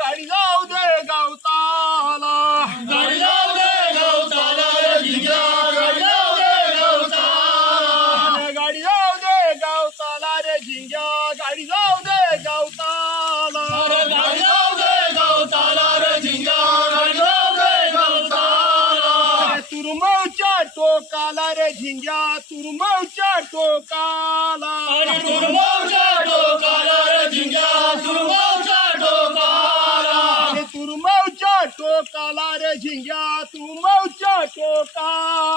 गाडी जाऊ दे गवताला गाडी जाऊ दे गवताला रे झिंग्या गाडी जाऊ दे गवताला गाडी जाऊ दे गवताला रे झिंग्या गाडी जाऊ दे गवताला गाडी जाऊ दे गवताला रे झिंग्या गाडी जाऊ दे गवताला तुरमौच्या टोकाला रे झिंग्या तुरमौच्या टोकाला तुरमौच्या टोकाला रे झिंग्या तुरमौच्या टोकाला तुरमौच्या टोकाला रे झिंग्या तुरमौच्या टोकाला